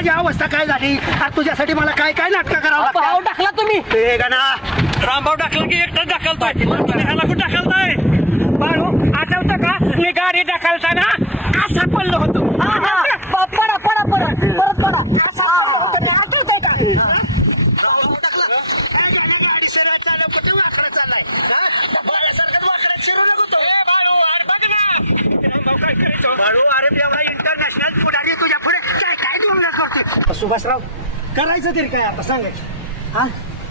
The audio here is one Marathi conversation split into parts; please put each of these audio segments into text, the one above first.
माझी अवस्था काय झाली आणि तुझ्यासाठी मला काय काय नाटक करावं भाऊ टाकला तुम्ही लागतं गाणा रामभाऊ टाकला की एकटाच ढकलतोय ह्याला कुठं ढकलताय बाळू आठवतं का मी गाडी ढकलताना असा पडलो होतो पडा पडा परत परत पडा आठवतंय का गाडी सरळ चालव कुठे वाकडा चाललाय बाळासारखं वाकड्यात शिरू नको तो बाळू अरे बघ ना बाळू अरे एवढा इंटरनॅशनल पुढारी तुझ्या पुढे काय काय देऊन करतो सुभाषराव करायचं तरी काय आता सांगायचं हा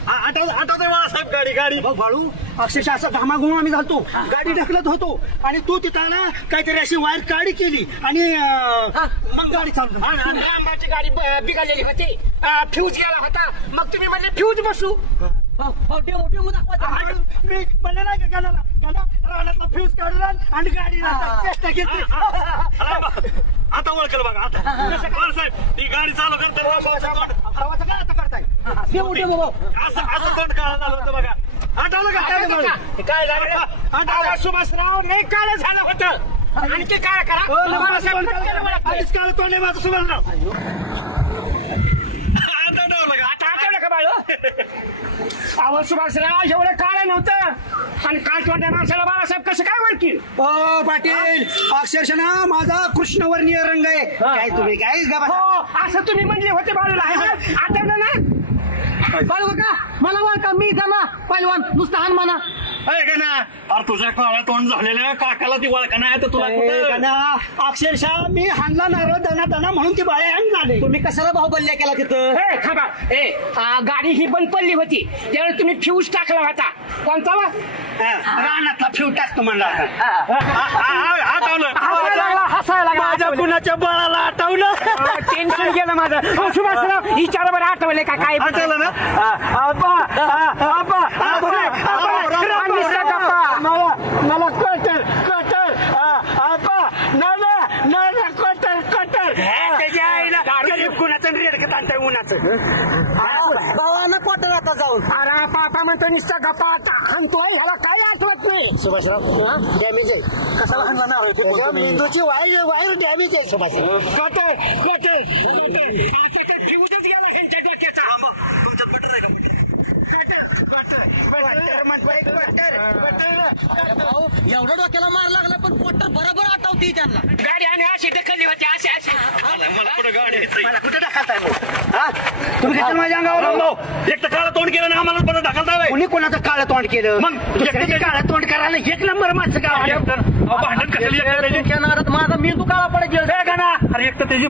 आठवतंय बाळासाहेब गाडी बघ बाळू अक्षरशः असा घामाघूम आम्ही झालतो गाडी ढकलत होतो आणि तू तिथं ना काहीतरी अशी वायर काढी केली आणि मग गाडी चालू माझी गाडी बिघडलेली होती फ्यूज गेला होता मग तुम्ही म्हणले फ्यूज बसू डेमो दाखवा मी म्हणलं नाही का गाण्याला रानातला फ्यूज काढला आणि गाडी चेष्टा केली आता ओळखलं बघा आता बाळासाहेब ती गाडी चालू करते आवाज काय आता करताय डेमो असं तोंड काळा झालं होतं बघा आठवलं का काय झालं सुभाषराव मी काळ झालं होतं आणखी काय करा आधीच काळ तोंड आहे माझं सुभाषराव आता आठवलं का बाळू अहो सुभाषराव एवढं काळ नव्हतं आणि काळ तोंड्या माणसाला बाळासाहेब कसं काय ओळखील ओ पाटील अक्षरशः ना माझा कृष्णवर्णीय रंग आहे काय तुम्ही काय हो असं तुम्ही म्हणले होते बाळूला आठवलं ना बाळू का मला ओळखा मी जमा पैलवान नुसतं हान म्हणा अरे तुझ्या काळ्या तोंड झालेल्या काकाला ती वळका नाही तर तुला कुठं अक्षरशः मी हाणला नारळ दना दना म्हणून ती बाळे हँग झाले तुम्ही कशाला बाहुबल्य केला तिथं गाडी ही बंद पडली होती त्यावेळी तुम्ही फ्यूज टाकला होता कोणता रानातला फ्यूज टाकतो म्हणला हसायला माझ्या कुणाच्या बाळाला आठवलं टेन्शन गेलं माझं सुभाषराव विचार बरं आठवले का काय आठवलं ना मला कटर कटर कटर कटर त्याच्या आईला गरीब कुणाचं रेडकत आणताय उन्हाचं क्वार्टर आता जाऊन अरे पापा म्हणतो निसता गप्पा आणतोय ह्याला काय आठवत नाही सुभाषराव डॅमेज आहे कशाला हाणला नारळ मेंदूची वायर डॅमेज आहे सुभाषराव कटर फ्यूजच गेला त्यांच्या डोक्याचा तुमचं कटर आहे का एवढं डोक्याला मार लागला पण क्वार्टर बरोबर आठवते त्यांना गाडी आणि अशी ढकलली होती अशी अशी मला कुठं गाडी येते मला कुठे ढकलताय तुम्ही घेतलं माझ्या अंगावर एक तर काळा तोंड केलं ना आम्हाला परत ढकलता कोणी कोणाचं काळं तोंड केलं मग काळं तोंड करायला एक नंबर माणसं गाव भांडण कशाला माझा मी दुकाना पडे अरे एक तर त्याची